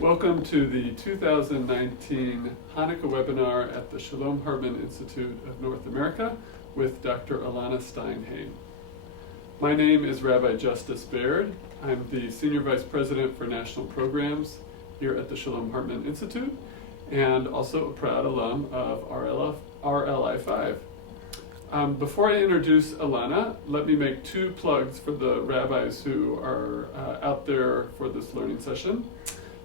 Welcome to the 2019 Hanukkah webinar at the Shalom Hartman Institute of North America with Dr. Elana Stein Hain. My name is Rabbi Justice Baird. I'm the Senior Vice President for National Programs here at the Shalom Hartman Institute and also a proud alum of RLI-5. Before I introduce Elana, let me make two plugs for the rabbis who are out there for this learning session.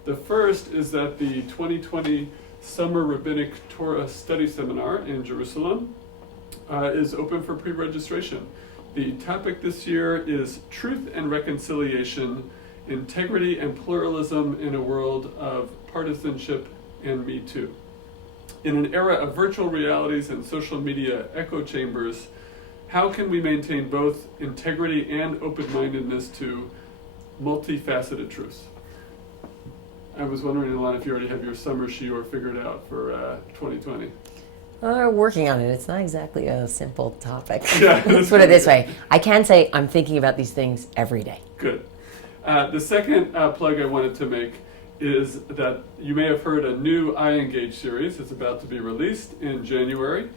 The first is that the 2020 Summer Rabbinic Torah Study Seminar in Jerusalem is open for pre-registration. The topic this year is Truth and Reconciliation, Integrity and Pluralism in a World of Partisanship and Me Too. In an era of virtual realities and social media echo chambers, how can we maintain both integrity and open-mindedness to multifaceted truths? I was wondering, Elana, if you already have your summer shiur figured out for 2020. We're working on it. It's not exactly a simple topic. Yeah, let's put it this way. I can say I'm thinking about these things every day. Good. The second plug I wanted to make is that you may have heard a new iEngage series. It's about to be released in January.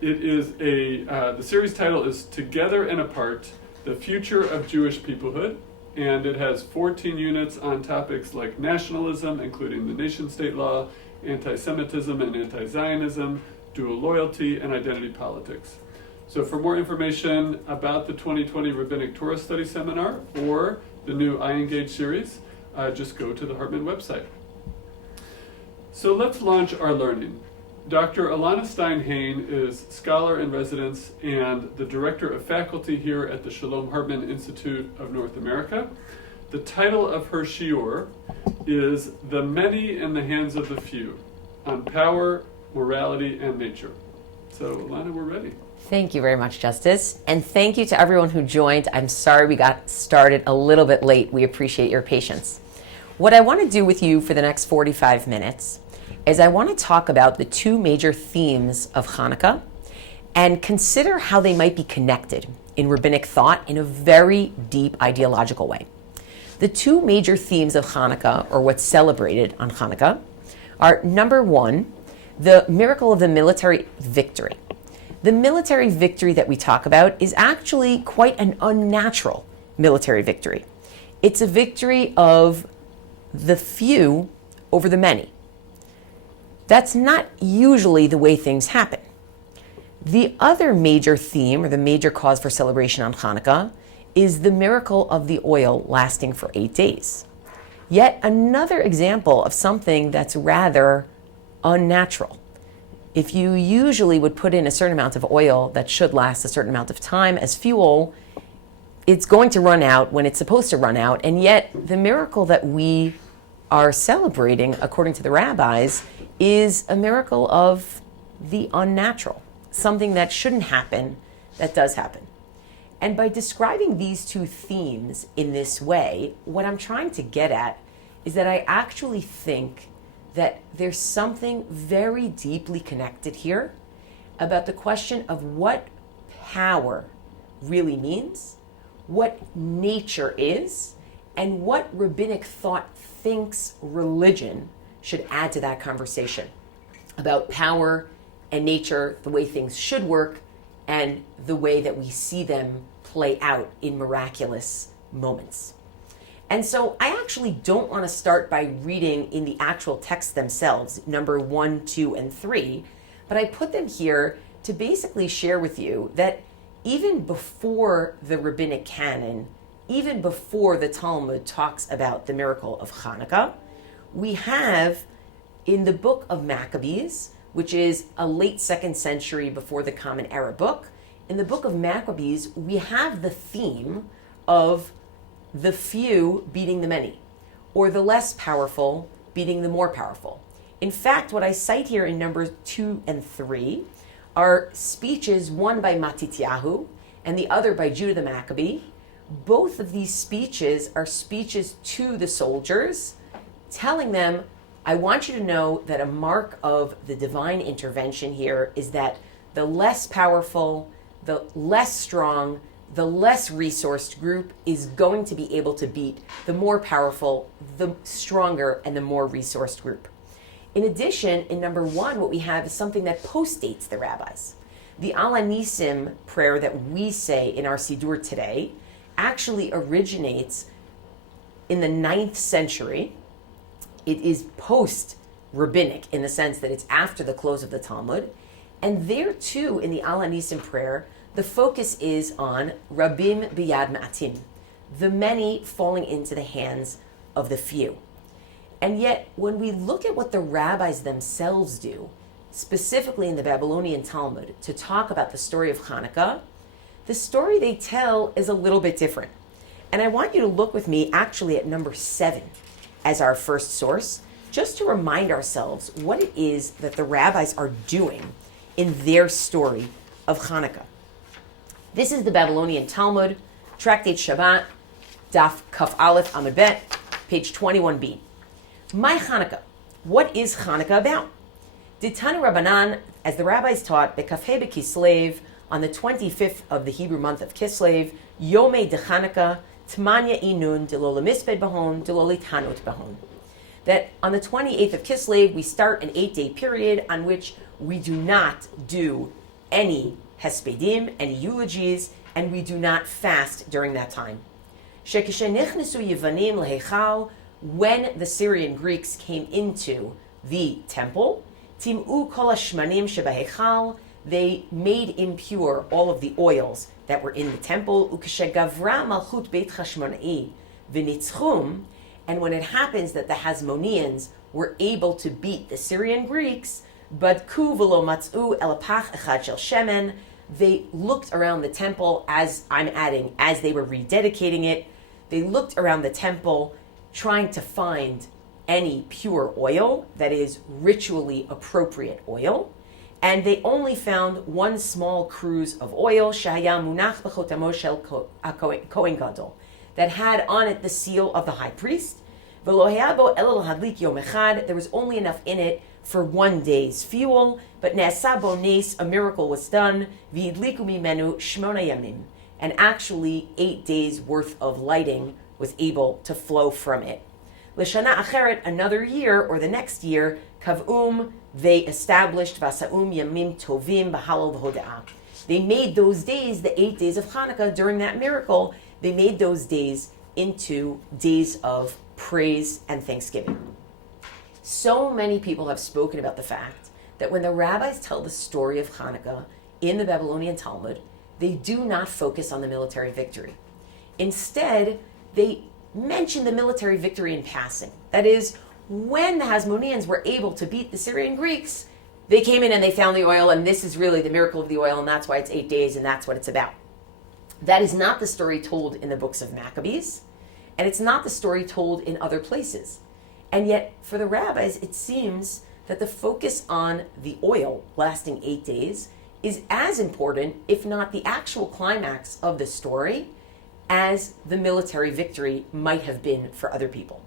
It is the series title is Together and Apart, The Future of Jewish Peoplehood. And it has 14 units on topics like nationalism, including the nation-state law, anti-Semitism and anti-Zionism, dual loyalty, and identity politics. So for more information about the 2020 Rabbinic Torah Study Seminar or the new iEngage series, just go to the Hartman website. So let's launch our learning. Dr. Elana Stein Hain is scholar in residence and the director of faculty here at the Shalom Hartman Institute of North America. The title of her shiur is The Many in the Hands of the Few, on Power, Morality, and Nature. So, Elana, we're ready. Thank you very much, Justice. And thank you to everyone who joined. I'm sorry we got started a little bit late. We appreciate your patience. What I want to do with you for the next 45 minutes is I want to talk about the two major themes of Hanukkah and consider how they might be connected in rabbinic thought in a very deep ideological way. The two major themes of Hanukkah, or what's celebrated on Hanukkah, are number one, the miracle of the military victory. The military victory that we talk about is actually quite an unnatural military victory. It's a victory of the few over the many. That's not usually the way things happen. The other major theme, or the major cause for celebration on Hanukkah, is the miracle of the oil lasting for 8 days. Yet another example of something that's rather unnatural. If you usually would put in a certain amount of oil that should last a certain amount of time as fuel, it's going to run out when it's supposed to run out, and yet the miracle that we are celebrating, according to the rabbis, is a miracle of the unnatural, something that shouldn't happen, that does happen. And by describing these two themes in this way, what I'm trying to get at is that I actually think that there's something very deeply connected here about the question of what power really means, what nature is, and what rabbinic thought thinks religion should add to that conversation about power and nature, the way things should work, and the way that we see them play out in miraculous moments. And so I actually don't want to start by reading in the actual texts themselves, number 1, 2, and 3, but I put them here to basically share with you that even before the rabbinic canon, even before the Talmud talks about the miracle of Hanukkah, we have in the book of Maccabees, which is a late 2nd century before the Common Era book, in the book of Maccabees, we have the theme of the few beating the many, or the less powerful beating the more powerful. In fact, what I cite here in numbers 2 and 3 are speeches, one by Matityahu and the other by Judah the Maccabee. Both of these speeches are speeches to the soldiers, telling them, I want you to know that a mark of the divine intervention here is that the less powerful, the less strong, the less resourced group is going to be able to beat the more powerful, the stronger, and the more resourced group. In addition, in number 1, what we have is something that postdates the rabbis. The Nissim prayer that we say in our Siddur today actually originates in the 9th century. It is post-rabbinic in the sense that it's after the close of the Talmud. And there too, in the Nissim prayer, the focus is on Rabim biyad ma'atim, the many falling into the hands of the few. And yet, when we look at what the rabbis themselves do, specifically in the Babylonian Talmud, to talk about the story of Hanukkah, the story they tell is a little bit different. And I want you to look with me actually at number 7 as our first source, just to remind ourselves what it is that the rabbis are doing in their story of Hanukkah. This is the Babylonian Talmud, Tractate Shabbat, Daf Kaf Aleph Amud Bet, page 21b. My Hanukkah. What is Hanukkah about? Ditanu Rabbanan, as the rabbis taught, Bekafhe Bekislev, on the 25th of the Hebrew month of Kislev, Yomei de Hanukkah, Tmanya Inun, Delo Lemisped Bahon, Delo Litanot Bahon. That on the 28th of Kislev, we start an 8-day period on which we do not do any hespedim, any eulogies, and we do not fast during that time. Shekishenichnesu Yevanim lehechal, when the Syrian Greeks came into the temple, Tim'u kol hashmanim shebahechal, they made impure all of the oils that were in the temple. Ukeshegavra malchut beit Chashmonai v'nitzchum, and when it happens that the Hasmoneans were able to beat the Syrian Greeks, badku v'lo matzu elapach echad shel shemen, they looked around the temple, as I'm adding, as they were rededicating it, they looked around the temple trying to find any pure oil, that is ritually appropriate oil, and they only found one small cruse of oil, shaya munach b'chotamo shel kohen gadol, that had on it the seal of the high priest. V'lo haya bo ela lahadlik yom echad, there was only enough in it for 1 day's fuel, but ne'asa bo nes, a miracle was done, v'yidliku mimenu shmona yamim, and actually 8 days worth of lighting was able to flow from it. L'shana acheret, another year, or the next year, kav'um, they established Vasa'um Yamim Tovim B'Halal V'Hoda'ah. They made those days, the 8 days of Hanukkah, during that miracle, they made those days into days of praise and thanksgiving. So many people have spoken about the fact that when the rabbis tell the story of Hanukkah in the Babylonian Talmud, they do not focus on the military victory. Instead, they mention the military victory in passing. That is, when the Hasmoneans were able to beat the Syrian Greeks, they came in and they found the oil, and this is really the miracle of the oil, and that's why it's 8 days, and that's what it's about. That is not the story told in the books of Maccabees, and it's not the story told in other places. And yet, for the rabbis, it seems that the focus on the oil lasting 8 days is as important, if not the actual climax of the story, as the military victory might have been for other people.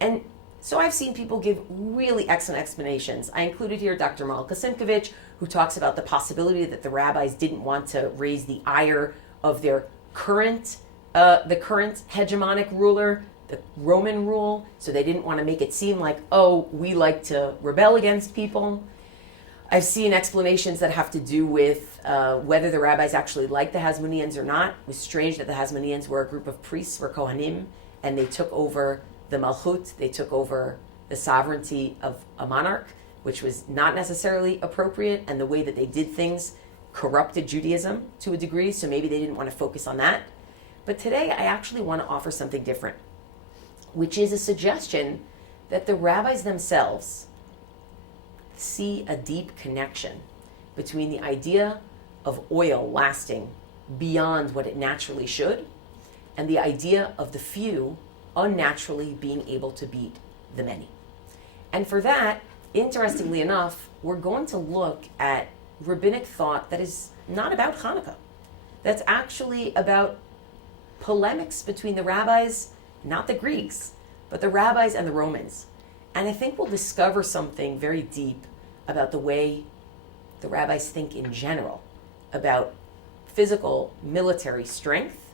And so I've seen people give really excellent explanations. I included here Dr. Malka Simkovich, who talks about the possibility that the rabbis didn't want to raise the ire of their current hegemonic ruler, the Roman rule, so they didn't want to make it seem like, oh, we like to rebel against people. I've seen explanations that have to do with whether the rabbis actually liked the Hasmoneans or not. It was strange that the Hasmoneans were a group of priests, were Kohanim, and they took over the Malchut, they took over the sovereignty of a monarch, which was not necessarily appropriate, and the way that they did things corrupted Judaism to a degree, so maybe they didn't want to focus on that. But today I actually want to offer something different, which is a suggestion that the rabbis themselves see a deep connection between the idea of oil lasting beyond what it naturally should and the idea of the few unnaturally being able to beat the many. And for that, interestingly enough, we're going to look at rabbinic thought that is not about Hanukkah. That's actually about polemics between the rabbis, not the Greeks, but the rabbis and the Romans. And I think we'll discover something very deep about the way the rabbis think in general about physical military strength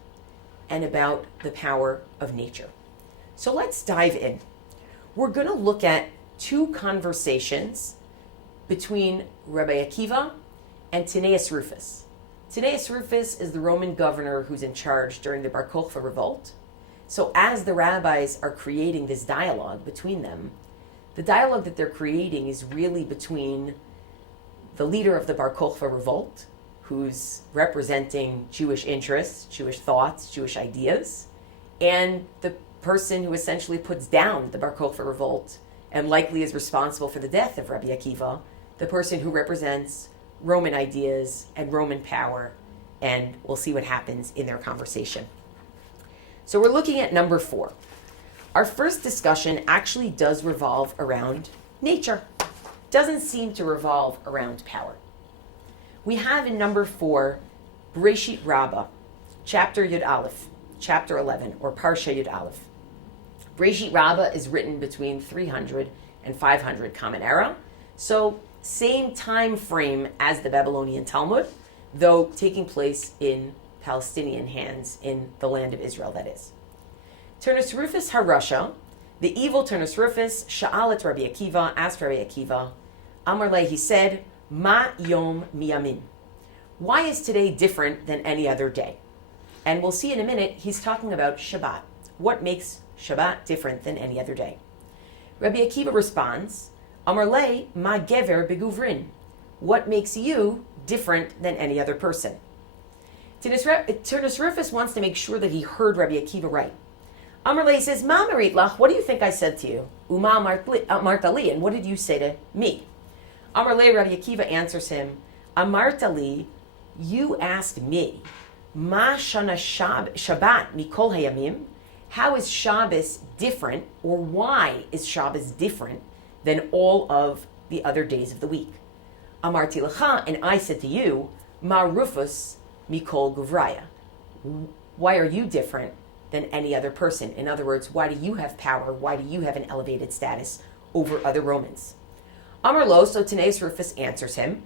and about the power of nature. So let's dive in. We're going to look at two conversations between Rabbi Akiva and Tineus Rufus. Tineus Rufus is the Roman governor who's in charge during the Bar Kokhba revolt. So as the rabbis are creating this dialogue between them, the dialogue that they're creating is really between the leader of the Bar Kokhba revolt, who's representing Jewish interests, Jewish thoughts, Jewish ideas, and the person who essentially puts down the Bar Kokhba revolt and likely is responsible for the death of Rabbi Akiva, the person who represents Roman ideas and Roman power, and we'll see what happens in their conversation. So we're looking at number 4. Our first discussion actually does revolve around nature. Doesn't seem to revolve around power. We have in number 4, Breshit Rabbah, chapter Yud Aleph, chapter 11, or Parsha Yud Aleph. Breshit Rabbah is written between 300 and 500 Common Era, so same time frame as the Babylonian Talmud, though taking place in Palestinian hands in the land of Israel, that is. Turnus Rufus Harasha, the evil Turnus Rufus, Sha'alet Rabbi Akiva, asked Rabbi Akiva, Amar Le, he said, Ma Yom Miyamin. Why is today different than any other day? And we'll see in a minute, he's talking about Shabbat. What makes Shabbat different than any other day? Rabbi Akiva responds, Amar Le, Ma Gever Beguvrin. What makes you different than any other person? Turnus Rufus wants to make sure that he heard Rabbi Akiva right. Amar Le says, Ma Marit Lach, what do you think I said to you? Uma Martali, and what did you say to me? Amar Le, Rabbi Akiva answers him, Amartali, you asked me, Ma Shana Shabbat Mikol Hayamim, how is Shabbos different, or why is Shabbos different than all of the other days of the week? Amarti Lecha, and I said to you, Ma Rufus Mikol Guvraya. Why are you different than any other person? In other words, why do you have power? Why do you have an elevated status over other Romans? Amar Lo, so Tineus Rufus answers him,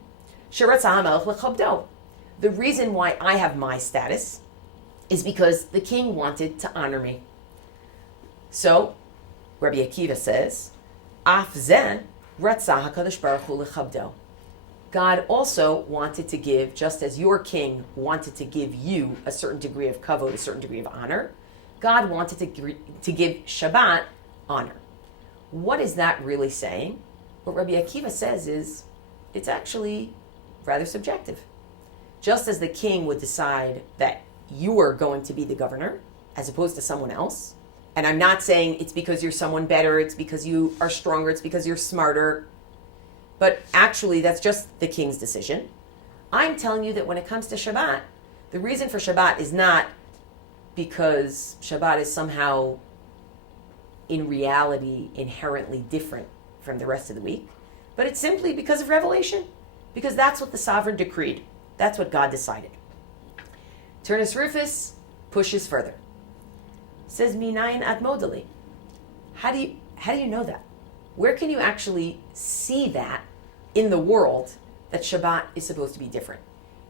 Sheratzah HaMelech L'chabdo. The reason why I have my status is because the king wanted to honor me. So, Rabbi Akiva says, Af zeh ratzah HaKadosh Baruch Hu L'chabdo. God also wanted to give, just as your king wanted to give you a certain degree of kavod, a certain degree of honor, God wanted to give Shabbat honor. What is that really saying? What Rabbi Akiva says is, it's actually rather subjective. Just as the king would decide that you are going to be the governor, as opposed to someone else, and I'm not saying it's because you're someone better, it's because you are stronger, it's because you're smarter, but actually that's just the king's decision. I'm telling you that when it comes to Shabbat, the reason for Shabbat is not because Shabbat is somehow in reality inherently different from the rest of the week, but it's simply because of revelation, because that's what the sovereign decreed. That's what God decided. Turnus Rufus pushes further. Says, Minayin ad modali. How do you know that? Where can you actually see that in the world that Shabbat is supposed to be different?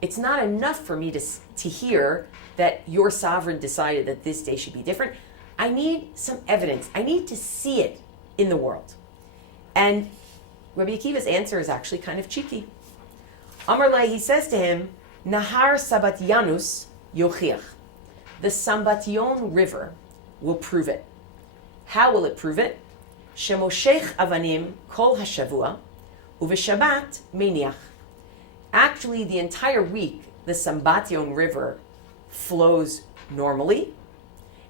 It's not enough for me to hear that your sovereign decided that this day should be different. I need some evidence. I need to see it in the world. And Rabbi Akiva's answer is actually kind of cheeky. Amar Lai, he says to him, Nahar Sabbatyanus Yochiach. The Sambatyon River will prove it. How will it prove it? Shemoshech Avanim Kol HaShavua Uveshabbat Meniach. Actually, the entire week, the Sambatyon River flows normally,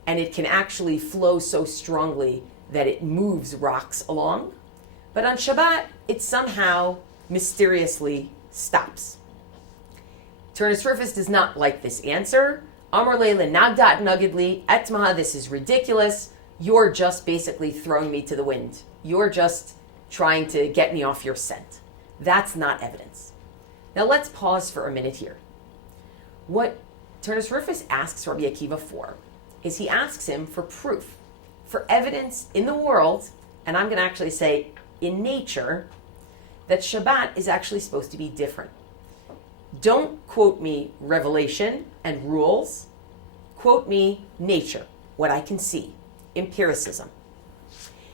and it can actually flow so strongly that it moves rocks along. But on Shabbat, it somehow mysteriously stops. Turnus Rufus does not like this answer. Amar Leila Nagdat Nugidli Etma, this is ridiculous. You're just basically throwing me to the wind. You're just trying to get me off your scent. That's not evidence. Now let's pause for a minute here. What Turnus Rufus asks Rabbi Akiva for is he asks him for proof, for evidence in the world, and I'm going to actually say in nature, that Shabbat is actually supposed to be different. Don't quote me revelation and rules. Quote me nature, what I can see, empiricism.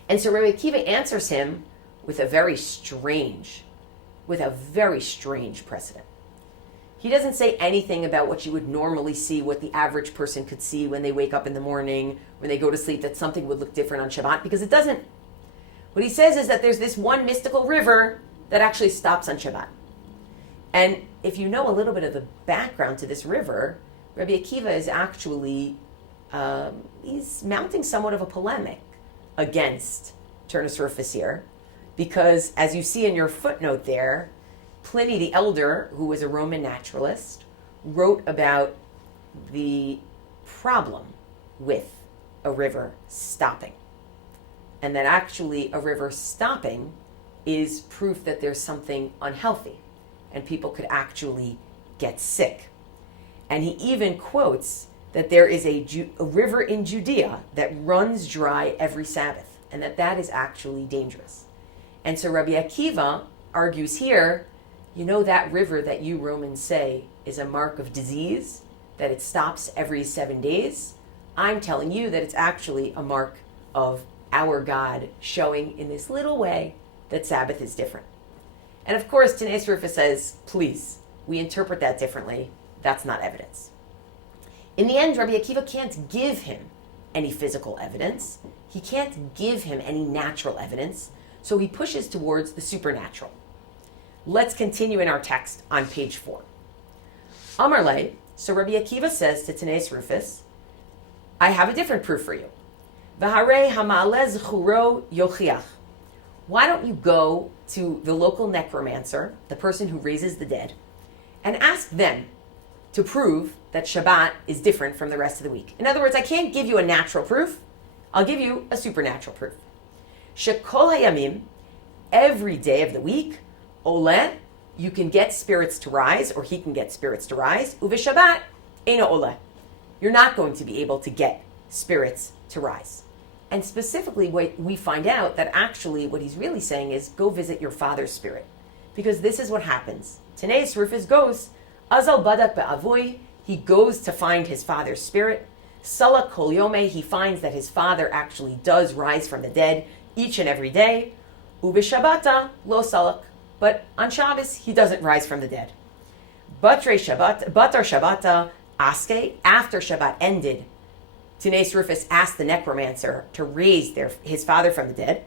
And so Rabbi Akiva answers him with a very strange precedent. He doesn't say anything about what you would normally see, what the average person could see when they wake up in the morning, when they go to sleep, that something would look different on Shabbat, because it doesn't. What he says is that there's this one mystical river that actually stops on Shabbat. And if you know a little bit of the background to this river, Rabbi Akiva is actually, he's mounting somewhat of a polemic against Turnus Rufus here, because as you see in your footnote there, Pliny the Elder, who was a Roman naturalist, wrote about the problem with a river stopping. And that actually a river stopping is proof that there's something unhealthy and people could actually get sick. And he even quotes that there is a river in Judea that runs dry every Sabbath, and that is actually dangerous. And so Rabbi Akiva argues here, you know that river that you Romans say is a mark of disease, that it stops every 7 days? I'm telling you that it's actually a mark of our God showing in this little way that Sabbath is different. And of course, Turnus Rufus says, please, we interpret that differently. That's not evidence. In the end, Rabbi Akiva can't give him any physical evidence. He can't give him any natural evidence. So he pushes towards the supernatural. Let's continue in our text on page 4. Amar le, so Rabbi Akiva says to Turnus Rufus, I have a different proof for you. V'harei ha'ma'aleh zechuro yochiach. Why don't you go to the local necromancer, the person who raises the dead, and ask them to prove that Shabbat is different from the rest of the week. In other words, I can't give you a natural proof. I'll give you a supernatural proof. Shekol hayamim, every day of the week, ole, you can get spirits to rise, or he can get spirits to rise. Uve eino ole. You're not going to be able to get spirits to rise. And specifically, what we find out that actually what he's really saying is go visit your father's spirit. Because this is what happens. Turnus Rufus goes, Azal badak be'avoy, he goes to find his father's spirit. Salak kol yomei, he finds that his father actually does rise from the dead each and every day. Ubishabata lo salak, but on Shabbos he doesn't rise from the dead. Batar Shabbata aske, after Shabbat ended, Turnus Rufus asked the necromancer to raise his father from the dead.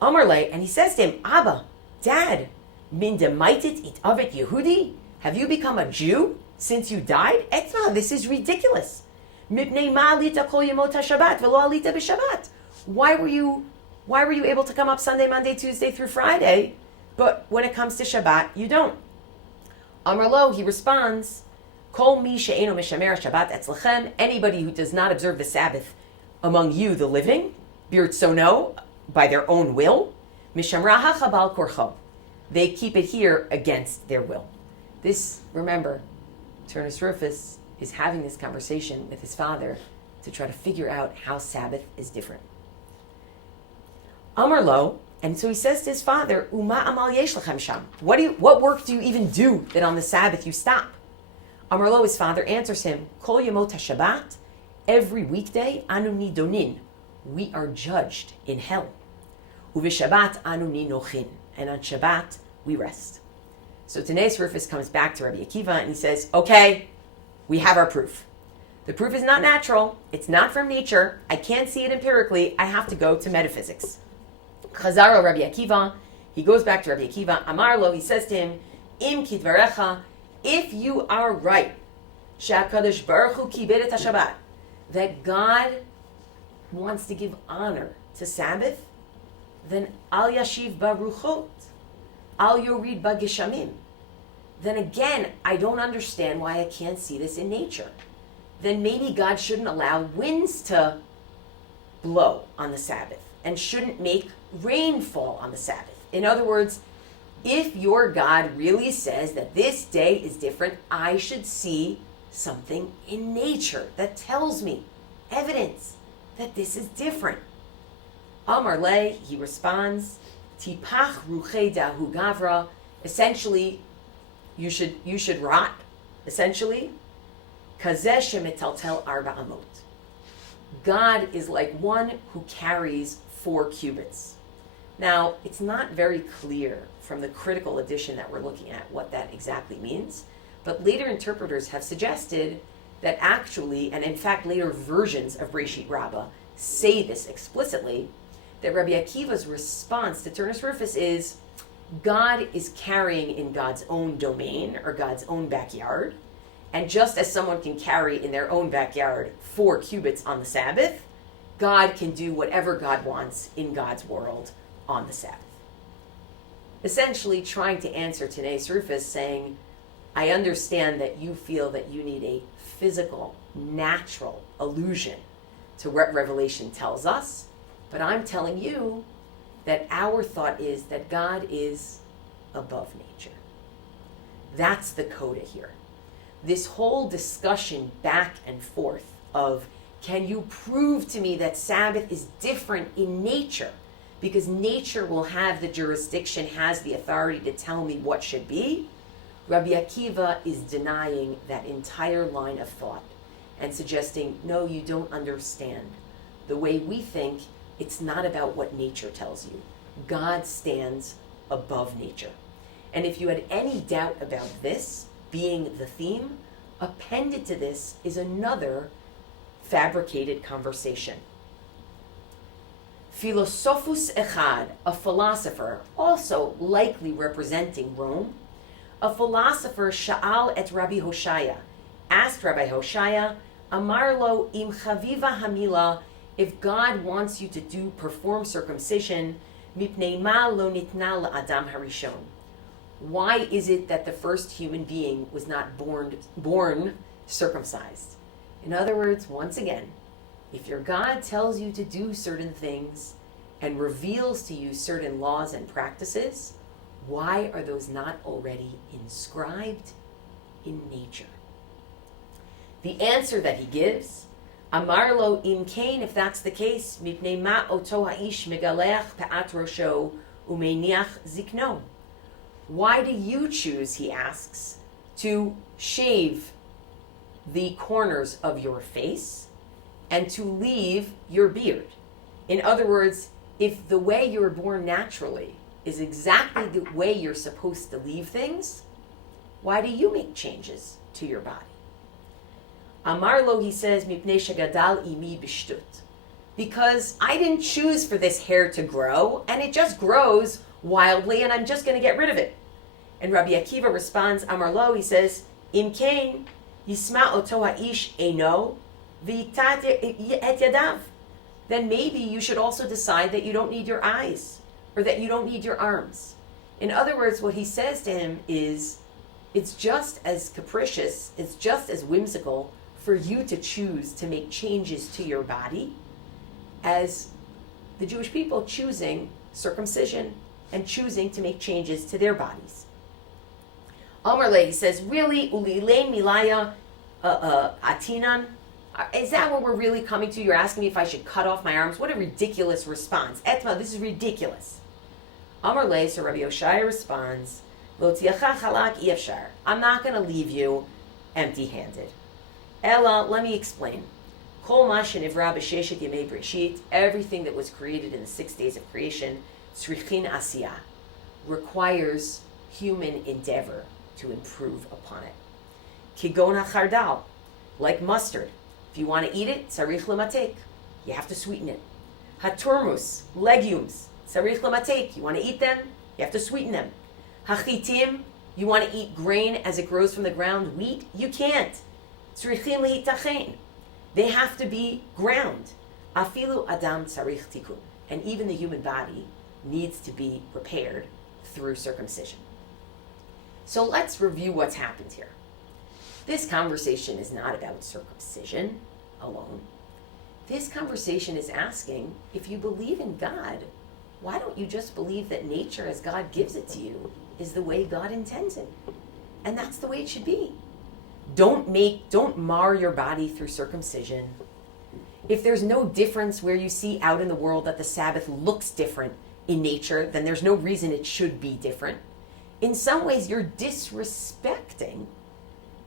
Amar le, and he says to him, Abba, Dad, min demaitit it avet Yehudi? Have you become a Jew since you died? Etma, this is ridiculous. Mipnei ma alita kol yemot haShabbat v'lo alita b'Shabbat. Why were you able to come up Sunday, Monday, Tuesday through Friday, but when it comes to Shabbat, you don't? Amar lo, he responds, Kol mi she'eno mishamer Shabbat etzlechem, anybody who does not observe the Sabbath among you, the living, birtzono, by their own will, mishamra hachabal korcho, they keep it here against their will. This, remember, Turnus Rufus is having this conversation with his father to try to figure out how Sabbath is different. Amar lo, and so he says to his father, Uma amal yesh lechem sham. What work do you even do that on the Sabbath you stop? Amar lo, his father answers him, Kol yemot haShabbat, every weekday, anu nidonin, we are judged in hell. Uvishabbat anu ninochin, and on Shabbat we rest. So Turnus Rufus comes back to Rabbi Akiva and he says, okay, we have our proof. The proof is not natural. It's not from nature. I can't see it empirically. I have to go to metaphysics. Chazaro Rabbi Akiva, he goes back to Rabbi Akiva. Amar lo, he says to him, Im kitvarecha, if you are right, she'akadosh baruch hu kibed et haShabbat, that God wants to give honor to Sabbath, then al yashiv baruchot, al yorid bageshamim. Then again, I don't understand why I can't see this in nature. Then maybe God shouldn't allow winds to blow on the Sabbath and shouldn't make rain fall on the Sabbath. In other words, if your God really says that this day is different, I should see something in nature that tells me, evidence that this is different. Amar le, he responds, Tipach ruche dahu gavra, essentially, you should rot, essentially. Kazeh shemetaltel arba amot. God is like one who carries 4 cubits. Now, it's not very clear from the critical edition that we're looking at what that exactly means, but later interpreters have suggested that actually, and in fact later versions of Breshit Rabbah say this explicitly, that Rabbi Akiva's response to Turnus Rufus is, God is carrying in God's own domain or God's own backyard, and just as someone can carry in their own backyard 4 cubits on the Sabbath, God can do whatever God wants in God's world on the Sabbath. Essentially trying to answer Turnus Rufus, saying, I understand that you feel that you need a physical, natural allusion to what Revelation tells us, but I'm telling you that our thought is that God is above nature. That's the coda here. This whole discussion back and forth of, can you prove to me that Sabbath is different in nature? Because nature will have the jurisdiction, has the authority to tell me what should be. Rabbi Akiva is denying that entire line of thought and suggesting, no, you don't understand. The way we think, it's not about what nature tells you. God stands above nature. And if you had any doubt about this being the theme, appended to this is another fabricated conversation. Philosophus echad, a philosopher, also likely representing Rome, a philosopher Sha'al et Rabbi Hoshaya, asked Rabbi Hoshaya, Amar lo im chaviva hamila, if God wants you to perform circumcision, mipnei ma lo nitna la'adam harishon. Why is it that the first human being was not born circumcised? In other words, once again, if your God tells you to do certain things and reveals to you certain laws and practices, why are those not already inscribed in nature? The answer that he gives, Amar lo im kain, if that's the case, mipnei ma oto ha'ish megalech pe'at rosho umeiniach zikno. Why do you choose, he asks, to shave the corners of your face and to leave your beard? In other words, if the way you were born naturally is exactly the way you're supposed to leave things, why do you make changes to your body? Amar lo, he says, mipnei shegadal imi b'shtut. Because I didn't choose for this hair to grow, and it just grows wildly, and I'm just going to get rid of it. And Rabbi Akiva responds, Amar lo, he says, Im kain, yisma oto ha'ish eino, v'yiktat et yadav. Then maybe you should also decide that you don't need your eyes, or that you don't need your arms. In other words, what he says to him is, it's just as capricious, it's just as whimsical for you to choose to make changes to your body as the Jewish people choosing circumcision and choosing to make changes to their bodies. Amar le, he says, really, ulilein milaya atinan? Is that what we're really coming to? You're asking me if I should cut off my arms? What a ridiculous response. Etma, this is ridiculous. Amar le, so Rabbi Yoshaya responds, Lo tiacha chalak ifshar. I'm not going to leave you empty-handed. Ella, let me explain. Kol ma shenivra b'sheshet yemei breshit, everything that was created in the 6 days of creation, tzrichin asiyah, requires human endeavor to improve upon it. Kigon hachardal, like mustard. If you want to eat it, tzarich lematek, you have to sweeten it. Haturmus, legumes, tzarich lematek, you want to eat them, you have to sweeten them. Hachitim, you want to eat grain as it grows from the ground, wheat, you can't. Tzrichim lehitachen, they have to be ground. Afilu adam tzarich tikun, and even the human body needs to be repaired through circumcision. So let's review what's happened here. This conversation is not about circumcision alone. This conversation is asking, if you believe in God, why don't you just believe that nature as God gives it to you is the way God intends it? And that's the way it should be. Don't mar your body through circumcision. If there's no difference where you see out in the world that the Sabbath looks different in nature, then there's no reason it should be different. in some ways you're disrespecting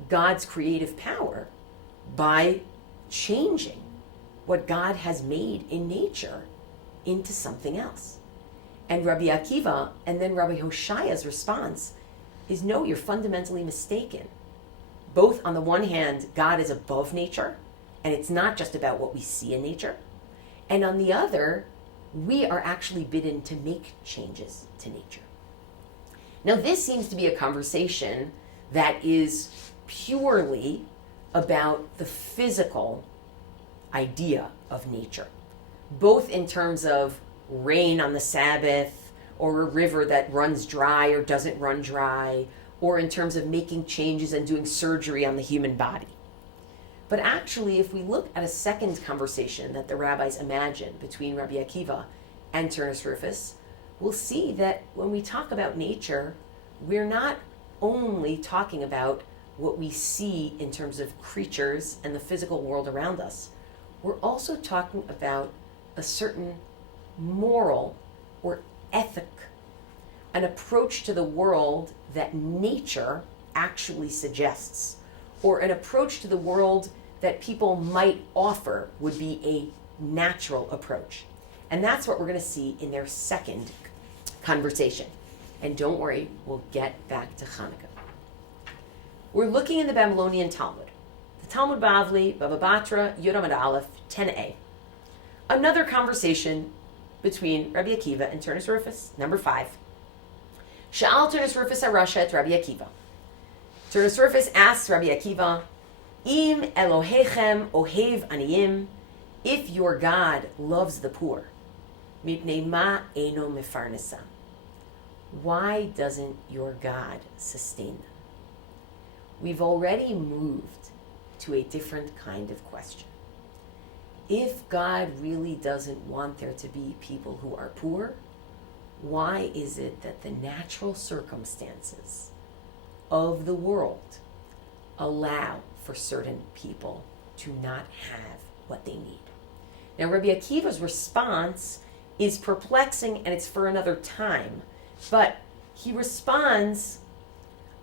God's creative power by changing what God has made in nature into something else. And Rabbi Akiva and then Rabbi Hoshaya's response is, no, you're fundamentally mistaken. Both, on the one hand, God is above nature, and it's not just about what we see in nature. And on the other, we are actually bidden to make changes to nature. Now, this seems to be a conversation that is purely about the physical idea of nature, both in terms of rain on the Sabbath, or a river that runs dry or doesn't run dry, or in terms of making changes and doing surgery on the human body. But actually, if we look at a second conversation that the rabbis imagined between Rabbi Akiva and Turnus Rufus, we'll see that when we talk about nature, we're not only talking about what we see in terms of creatures and the physical world around us. We're also talking about a certain moral or ethic, an approach to the world that nature actually suggests, or an approach to the world that people might offer would be a natural approach. And that's what we're going to see in their second conversation. And don't worry, we'll get back to Chanukah. We're looking in the Babylonian Talmud. The Talmud Bavli, Bava Batra, Yud Amud Aleph, 10a. Another conversation between Rabbi Akiva and Turnus Rufus. Number 5. Sha'al Turnus Rufus HaRasha et Rabbi Akiva. Turnus Rufus asks Rabbi Akiva, Im Elohechem ohev aniyim, if your God loves the poor, mipnei ma eino mefarnesa, why doesn't your God sustain them? We've already moved to a different kind of question. If God really doesn't want there to be people who are poor, why is it that the natural circumstances of the world allow for certain people to not have what they need? Now, Rabbi Akiva's response is perplexing, and it's for another time. But he responds,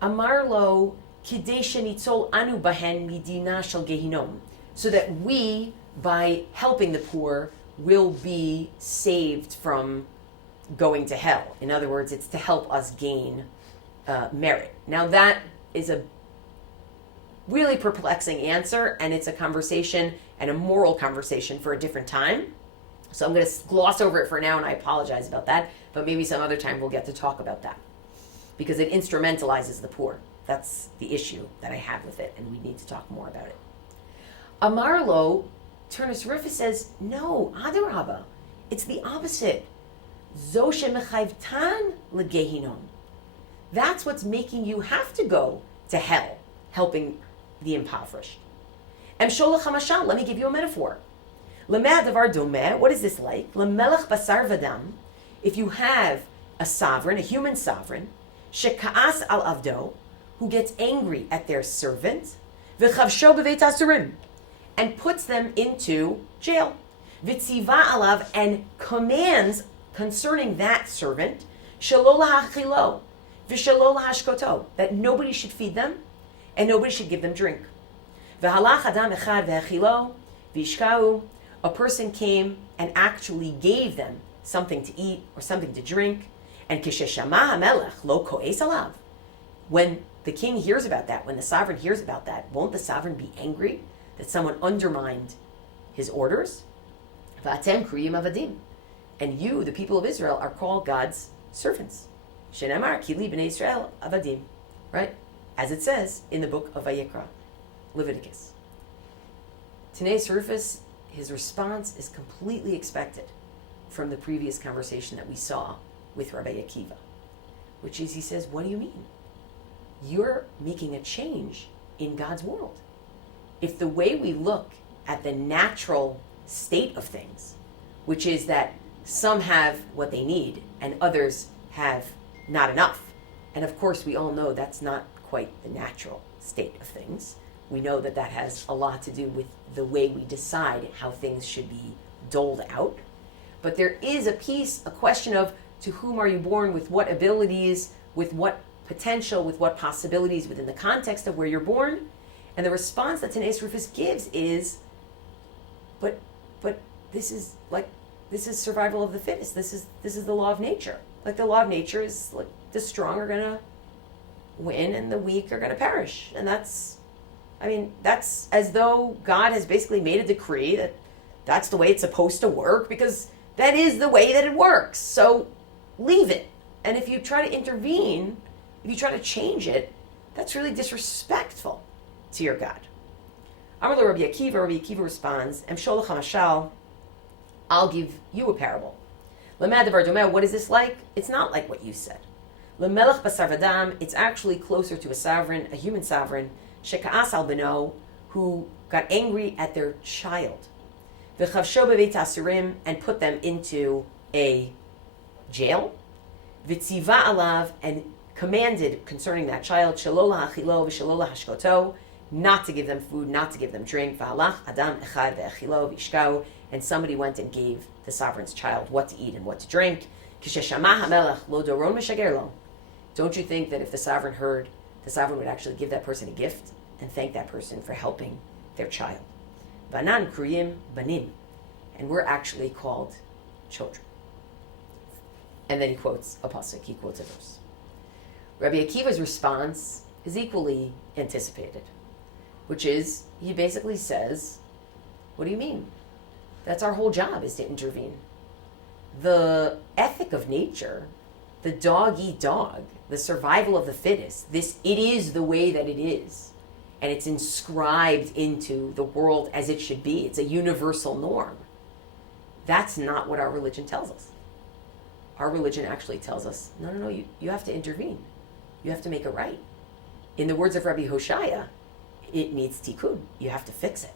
Amar lo kidei shenitzol anu bahen midina shel gehinom, so that we, by helping the poor, will be saved from going to hell. In other words, it's to help us gain merit. Now, that is a really perplexing answer, and it's a conversation and a moral conversation for a different time. So I'm going to gloss over it for now, and I apologize about that, but maybe some other time we'll get to talk about that, because it instrumentalizes the poor. That's the issue that I have with it, and we need to talk more about it. Amarlo, Turnus Rufus says, no, Adarabba, it's the opposite. Zoshe mechayvtan legehinom. That's what's making you have to go to hell, helping the impoverished. Emsholach hamashal, let me give you a metaphor. Lemeh davar domeh, what is this like? Lemelech basar vadam, if you have a sovereign, a human sovereign, sheka'as al avdo, who gets angry at their servant, v'chavsho b'veit asurim, and puts them into jail, v'tziva alav, and commands concerning that servant, shelo lahachilo, v'shelo lahashkoto, that nobody should feed them, and nobody should give them drink. V'halach adam echad v'achilo, v'ishkau, a person came and actually gave them something to eat or something to drink, and kisheshama hamelech lo ko'es alav, when the king hears about that, when the sovereign hears about that, won't the sovereign be angry that someone undermined his orders? V'atem kriyim avadim, and you, the people of Israel, are called God's servants. Shenemar kili b'nei Israel avadim, right? As it says in the book of Vayikra, Leviticus. Turnus Rufus, his response is completely expected from the previous conversation that we saw with Rabbi Akiva, which is, he says, what do you mean? You're making a change in God's world. If the way we look at the natural state of things, which is that some have what they need and others have not enough, and of course we all know that's not quite the natural state of things. We know that that has a lot to do with the way we decide how things should be doled out. But there is a question of, to whom are you born, with what abilities, with what potential, with what possibilities within the context of where you're born. And the response that Tanais Rufus gives is, but this is survival of the fittest. This is the law of nature. Like, the law of nature is like, the strong are gonna win and the weak are gonna perish. And that's as though God has basically made a decree that that's the way it's supposed to work, because that is the way that it works. So leave it. And if you try to intervene, if you try to change it, that's really disrespectful to your God. Amar lo Rabbi Akiva responds, Em sholach hamashal, I'll give you a parable. Lemad devar domeh, what is this like? It's not like what you said. Lemelech basar v'dam, it's actually closer to a sovereign, a human sovereign, sheka'as al beno, who got angry at their child. V'chavsho b'veit asurim, and put them into a jail. V'tziva alav, and commanded concerning that child, shelo lahachilo v'shelo lahashkoto, not to give them food, not to give them drink. V'halach adam echad ve'achilo v'ishkao, and somebody went and gave the sovereign's child what to eat and what to drink. Kisheshama hamelech lo doron meshager lo. Don't you think that if the sovereign heard, the sovereign would actually give that person a gift and thank that person for helping their child? Banan kriyim banim, and we're actually called children. And then he quotes a pasuk, he quotes a verse. Rabbi Akiva's response is equally anticipated, which is, he basically says, what do you mean? That's our whole job, is to intervene. The ethic of nature, the dog eat dog, the survival of the fittest, it is the way that it is. And it's inscribed into the world as it should be. It's a universal norm. That's not what our religion tells us. Our religion actually tells us, no, you have to intervene. You have to make it right. In the words of Rabbi Hoshaya, it needs tikkun. You have to fix it.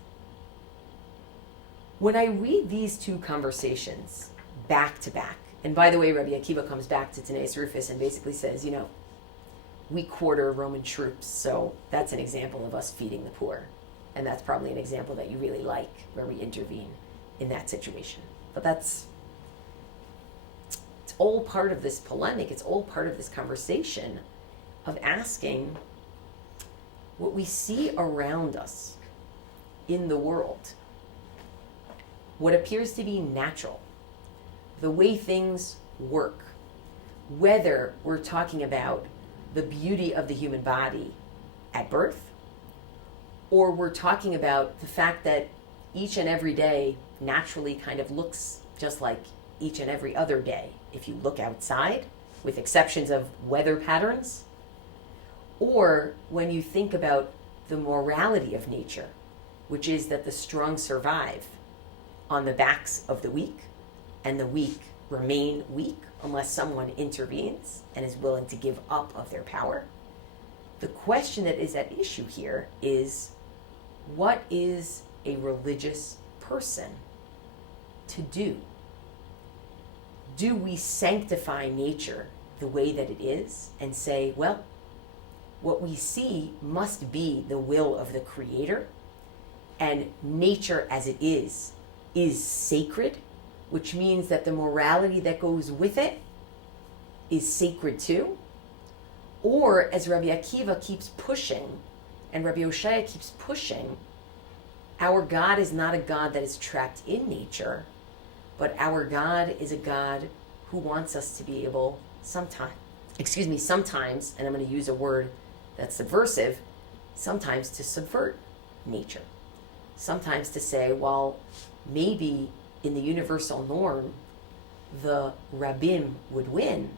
When I read these two conversations back to back, and by the way, Rabbi Akiva comes back to Tanais Rufus and basically says, we quarter Roman troops, so that's an example of us feeding the poor. And that's probably an example that you really like, where we intervene in that situation. But it's all part of this polemic, it's all part of this conversation of asking what we see around us in the world, what appears to be natural, the way things work, whether we're talking about the beauty of the human body at birth, or we're talking about the fact that each and every day naturally kind of looks just like each and every other day if you look outside, with exceptions of weather patterns, or when you think about the morality of nature, which is that the strong survive on the backs of the weak, and the weak remain weak unless someone intervenes and is willing to give up of their power. The question that is at issue here is, what is a religious person to do? Do we sanctify nature the way that it is and say, well, what we see must be the will of the Creator, and nature as it is sacred, which means that the morality that goes with it is sacred too? Or, as Rabbi Akiva keeps pushing, and Rabbi Hoshaya keeps pushing, our God is not a God that is trapped in nature, but our God is a God who wants us to be able sometimes, and I'm going to use a word that's subversive, sometimes to subvert nature. Sometimes to say, well, maybe in the universal norm, the Rabbim would win,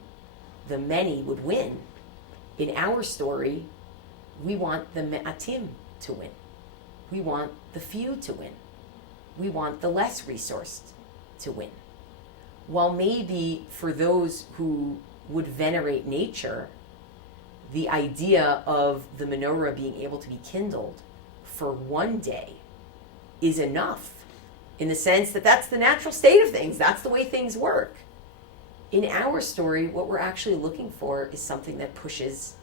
the many would win. In our story, we want the Me'atim to win. We want the few to win. We want the less resourced to win. While maybe for those who would venerate nature, the idea of the menorah being able to be kindled for one day is enough, in the sense that that's the natural state of things. That's the way things work. In our story, what we're actually looking for is something that pushes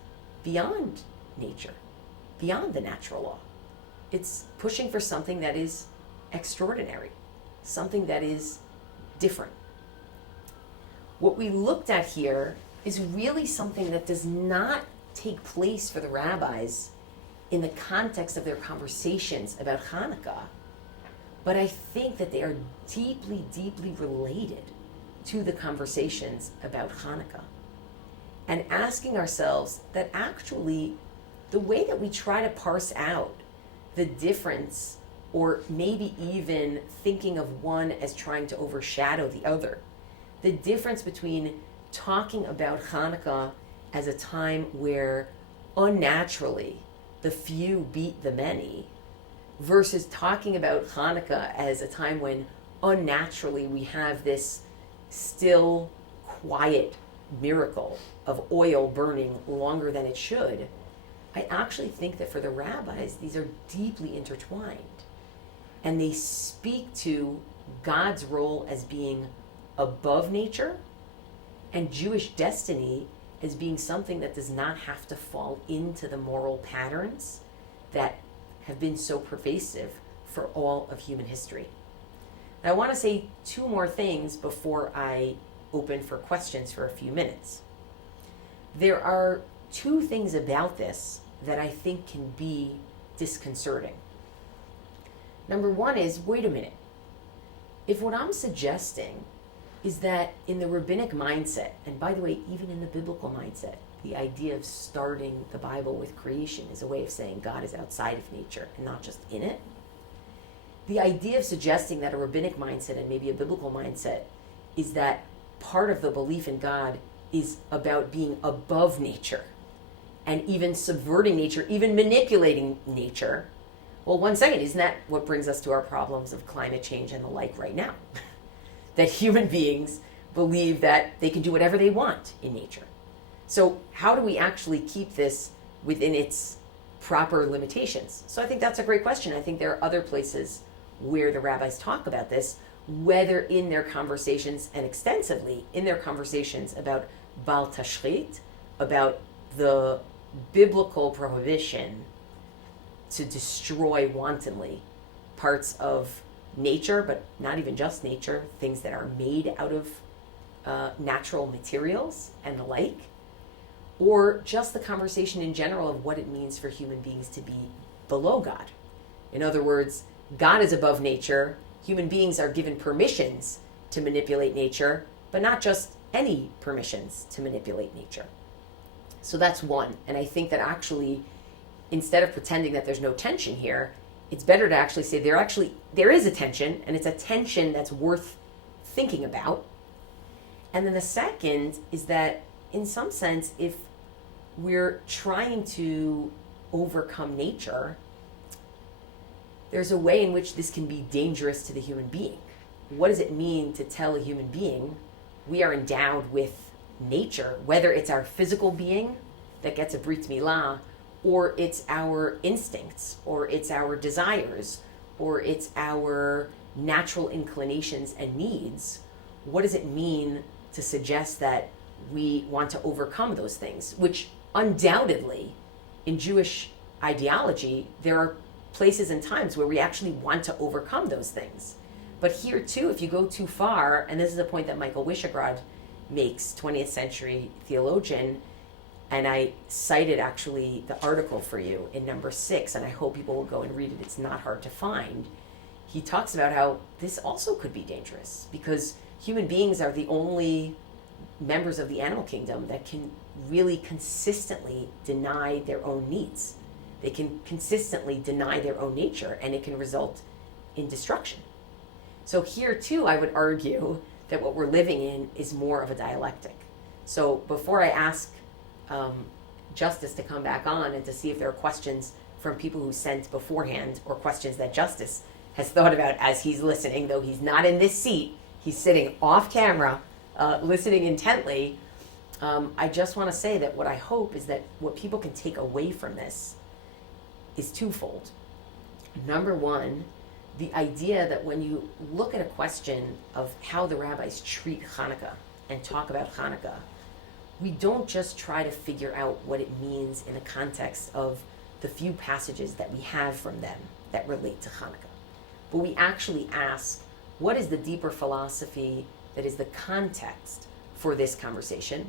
beyond nature, beyond the natural law. It's pushing for something that is extraordinary, something that is different. What we looked at here is really something that does not take place for the rabbis in the context of their conversations about Hanukkah, but I think that they are deeply, deeply related to the conversations about Hanukkah. And asking ourselves that actually the way that we try to parse out the difference, or maybe even thinking of one as trying to overshadow the other, the difference between talking about Hanukkah as a time where unnaturally the few beat the many, versus talking about Hanukkah as a time when unnaturally we have this still quiet miracle of oil burning longer than it should. I actually think that for the rabbis, these are deeply intertwined. And they speak to God's role as being above nature and Jewish destiny as being something that does not have to fall into the moral patterns that have been so pervasive for all of human history. Now, I want to say two more things before I open for questions for a few minutes. There are two things about this that I think can be disconcerting. Number one is, wait a minute. If what I'm suggesting is that in the rabbinic mindset, and by the way, even in the biblical mindset, the idea of starting the Bible with creation is a way of saying God is outside of nature and not just in it. The idea of suggesting that a rabbinic mindset and maybe a biblical mindset is that part of the belief in God is about being above nature and even subverting nature, even manipulating nature. Well, one second, isn't that what brings us to our problems of climate change and the like right now? That human beings believe that they can do whatever they want in nature. So how do we actually keep this within its proper limitations? So I think that's a great question. I think there are other places where the rabbis talk about this, whether in their conversations, and extensively in their conversations about Bal Tashchit, about the biblical prohibition to destroy wantonly parts of nature, but not even just nature, things that are made out of natural materials and the like, or just the conversation in general of what it means for human beings to be below God. In other words, God is above nature. Human beings are given permissions to manipulate nature, but not just any permissions to manipulate nature. So that's one. And I think that actually, instead of pretending that there's no tension here, it's better to actually say there is a tension, and it's a tension that's worth thinking about. And then the second is that, in some sense, if we're trying to overcome nature, there's a way in which this can be dangerous to the human being. What does it mean to tell a human being we are endowed with nature, whether it's our physical being that gets a brit milah, or it's our instincts, or it's our desires, or it's our natural inclinations and needs? What does it mean to suggest that we want to overcome those things? Which undoubtedly, in Jewish ideology, there are places and times where we actually want to overcome those things. But here too, if you go too far, and this is a point that Michael Wishograd makes, 20th century theologian, and I cited actually the article for you in number 6, and I hope people will go and read it. It's not hard to find. He talks about how this also could be dangerous because human beings are the only members of the animal kingdom that can really consistently deny their own needs. They can consistently deny their own nature, and it can result in destruction. So here too, I would argue that what we're living in is more of a dialectic. So before I ask Justice to come back on and to see if there are questions from people who sent beforehand, or questions that Justice has thought about as he's listening, though he's not in this seat, he's sitting off camera, listening intently. I just want to say that what I hope is that what people can take away from this is twofold. Number one, the idea that when you look at a question of how the rabbis treat Hanukkah and talk about Hanukkah, we don't just try to figure out what it means in the context of the few passages that we have from them that relate to Hanukkah, but we actually ask, what is the deeper philosophy that is the context for this conversation?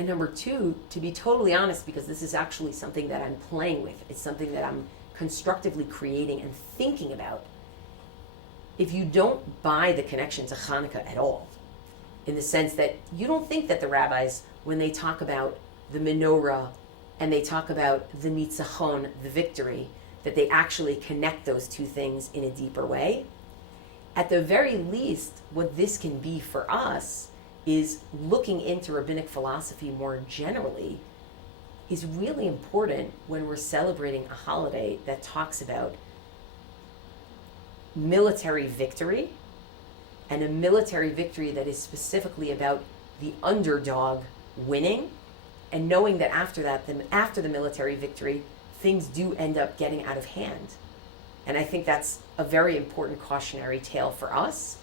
And number two, to be totally honest, because this is actually something that I'm playing with, it's something that I'm constructively creating and thinking about. If you don't buy the connection to Hanukkah at all, in the sense that you don't think that the rabbis, when they talk about the menorah and they talk about the nitzachon, the victory, that they actually connect those two things in a deeper way, at the very least, what this can be for us is looking into rabbinic philosophy more generally is really important when we're celebrating a holiday that talks about military victory, and a military victory that is specifically about the underdog winning, and knowing that after that, after the military victory, things do end up getting out of hand. And I think that's a very important cautionary tale for us.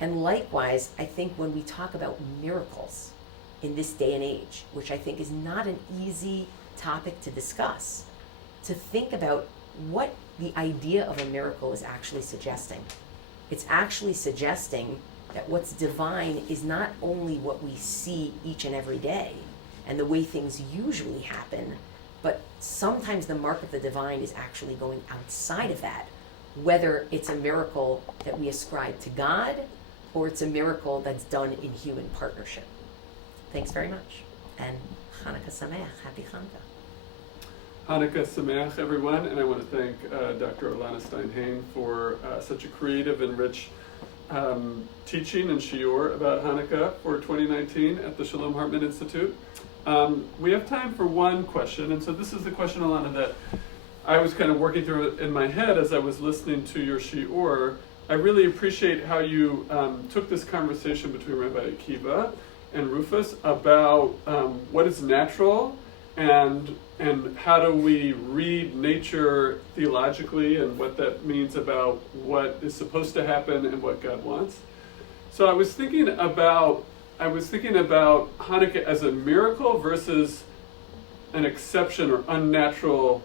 And likewise, I think when we talk about miracles in this day and age, which I think is not an easy topic to discuss, to think about what the idea of a miracle is actually suggesting. It's actually suggesting that what's divine is not only what we see each and every day and the way things usually happen, but sometimes the mark of the divine is actually going outside of that, whether it's a miracle that we ascribe to God or it's a miracle that's done in human partnership. Thanks very much. And Chanukah Sameach. Happy Chanukah. Hanukkah Sameach, everyone, and I want to thank Dr. Elana Stein Hain for such a creative and rich teaching and shiur about Hanukkah for 2019 at the Shalom Hartman Institute. We have time for one question, and so this is the question, Elana, that I was kind of working through in my head as I was listening to your shiur. I really appreciate how you took this conversation between Rabbi Akiva and Rufus about what is natural and how do we read nature theologically and what that means about what is supposed to happen and what God wants. So I was thinking about Hanukkah as a miracle versus an exception or unnatural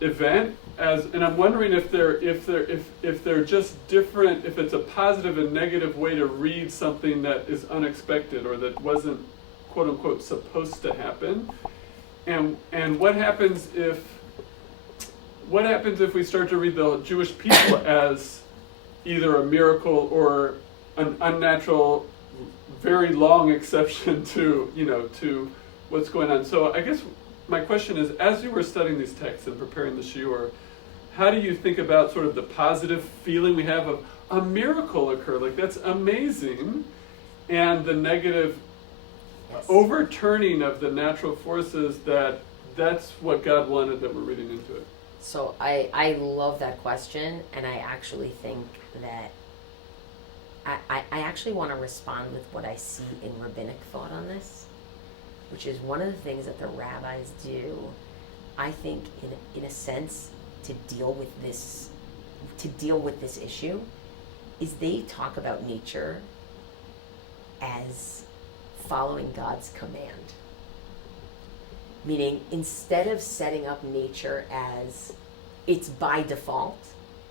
event, and I'm wondering if they're just different, if it's a positive and negative way to read something that is unexpected or that wasn't quote unquote supposed to happen. And what happens if we start to read the Jewish people as either a miracle or an unnatural, very long exception to what's going on? So I guess my question is, as you were studying these texts and preparing the shiur, how do you think about sort of the positive feeling we have of a miracle occurred, like that's amazing, and the negative overturning of the natural forces that's what God wanted that we're reading into it? So I love that question, and I actually think that I actually want to respond with what I see in rabbinic thought on this, which is one of the things that the rabbis do, I think, in a sense, to deal with this issue, is they talk about nature as following God's command. Meaning, instead of setting up nature as it's by default,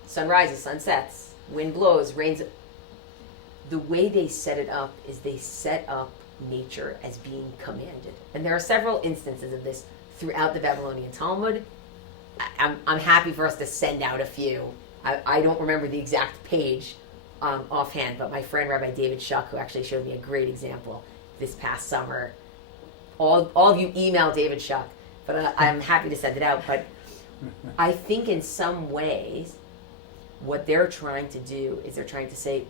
sun rises, sun sets, wind blows, rains, the way they set it up is they set up nature as being commanded. And there are several instances of this throughout the Babylonian Talmud. I'm happy for us to send out a few. I don't remember the exact page offhand, but my friend Rabbi David Shuck, who actually showed me a great example this past summer, all of you email David Shuck, but I'm happy to send it out. But I think in some ways, what they're trying to do is they're trying to say,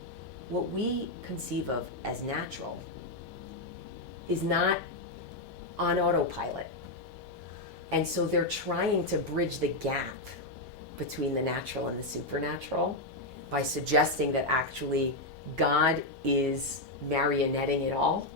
what we conceive of as natural is not on autopilot. And so they're trying to bridge the gap between the natural and the supernatural by suggesting that actually God is marionetting it all.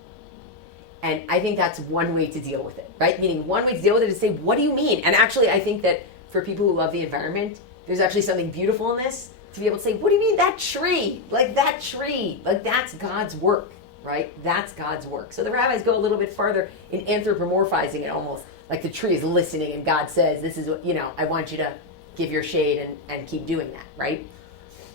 And I think that's one way to deal with it, right? Meaning one way to deal with it is to say, what do you mean? And actually, I think that for people who love the environment, there's actually something beautiful in this, to be able to say, what do you mean that tree? Like that tree, like that's God's work, right? That's God's work. So the rabbis go a little bit farther in anthropomorphizing it almost, like the tree is listening and God says, this is what, I want you to give your shade and keep doing that, right?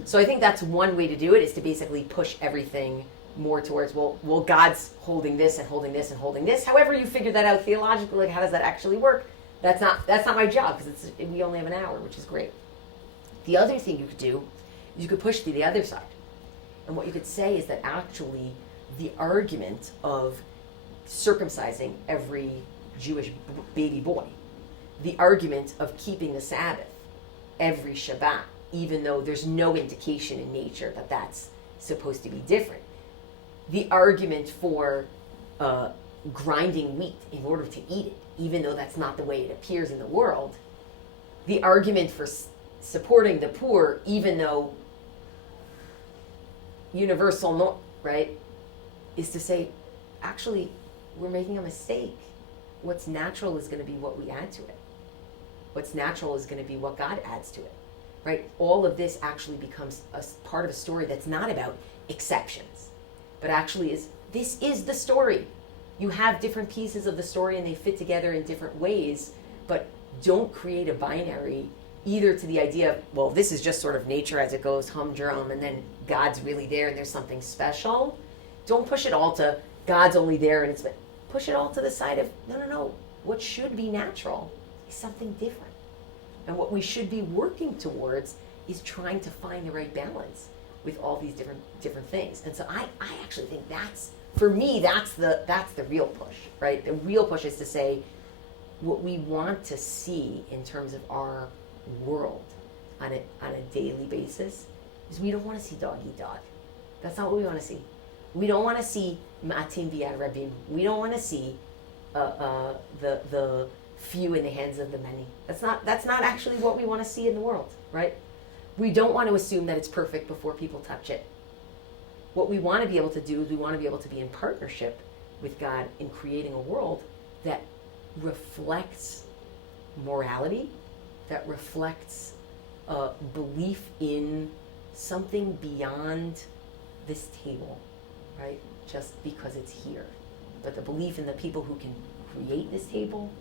So I think that's one way to do it, is to basically push everything more towards, well, God's holding this and holding this and holding this. However you figure that out theologically, like how does that actually work? That's not my job, because we only have an hour, which is great. The other thing you could do is you could push to the other side. And what you could say is that actually the argument of circumcising every Jewish baby boy, the argument of keeping the Sabbath every Shabbat, even though there's no indication in nature that that's supposed to be different, the argument for grinding wheat in order to eat it, even though that's not the way it appears in the world, the argument for supporting the poor, even though universal, right, is to say, actually, we're making a mistake. What's natural is going to be what we add to it. What's natural is going to be what God adds to it, right? All of this actually becomes a part of a story that's not about exceptions, but actually this is the story. You have different pieces of the story and they fit together in different ways, but don't create a binary either to the idea of, well, this is just sort of nature as it goes, humdrum, and then God's really there and there's something special. Don't push it all to God's only there and it's, push it all to the side of, no. What should be natural is something different. And what we should be working towards is trying to find the right balance with all these different things. And so I actually think that's, for me, that's the real push, right? The real push is to say what we want to see in terms of our world on a daily basis is we don't want to see dog eat dog. That's not what we want to see. We don't want to see ma'atim v'yad rabim. We don't want to see the few in the hands of the many. That's not actually what we want to see in the world, right? We don't want to assume that it's perfect before people touch it. What we want to be able to do is we want to be able to be in partnership with God in creating a world that reflects morality, that reflects belief in something beyond this table, right? Just because it's here. But the belief in the people who can create this table,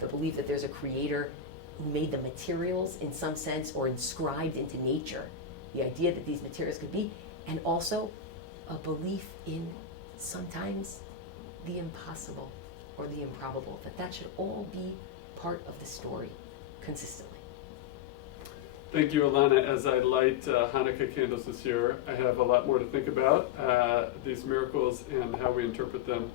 the belief that there's a creator who made the materials in some sense or inscribed into nature, the idea that these materials could be, and also a belief in sometimes the impossible or the improbable, that should all be part of the story consistently. Thank you, Elana. As I light Hanukkah candles this year, I have a lot more to think about these miracles and how we interpret them.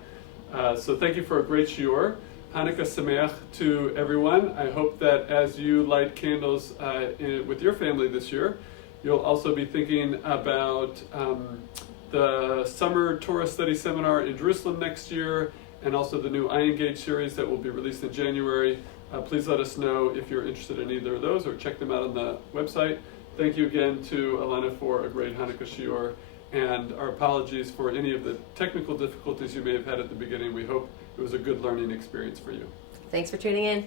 So thank you for a great shiur. Hanukkah Sameach to everyone. I hope that as you light candles with your family this year, you'll also be thinking about the summer Torah study seminar in Jerusalem next year, and also the new I Engage series that will be released in January. Please let us know if you're interested in either of those or check them out on the website. Thank you again to Elana for a great Hanukkah shiur, and our apologies for any of the technical difficulties you may have had at the beginning. We hope it was a good learning experience for you. Thanks for tuning in.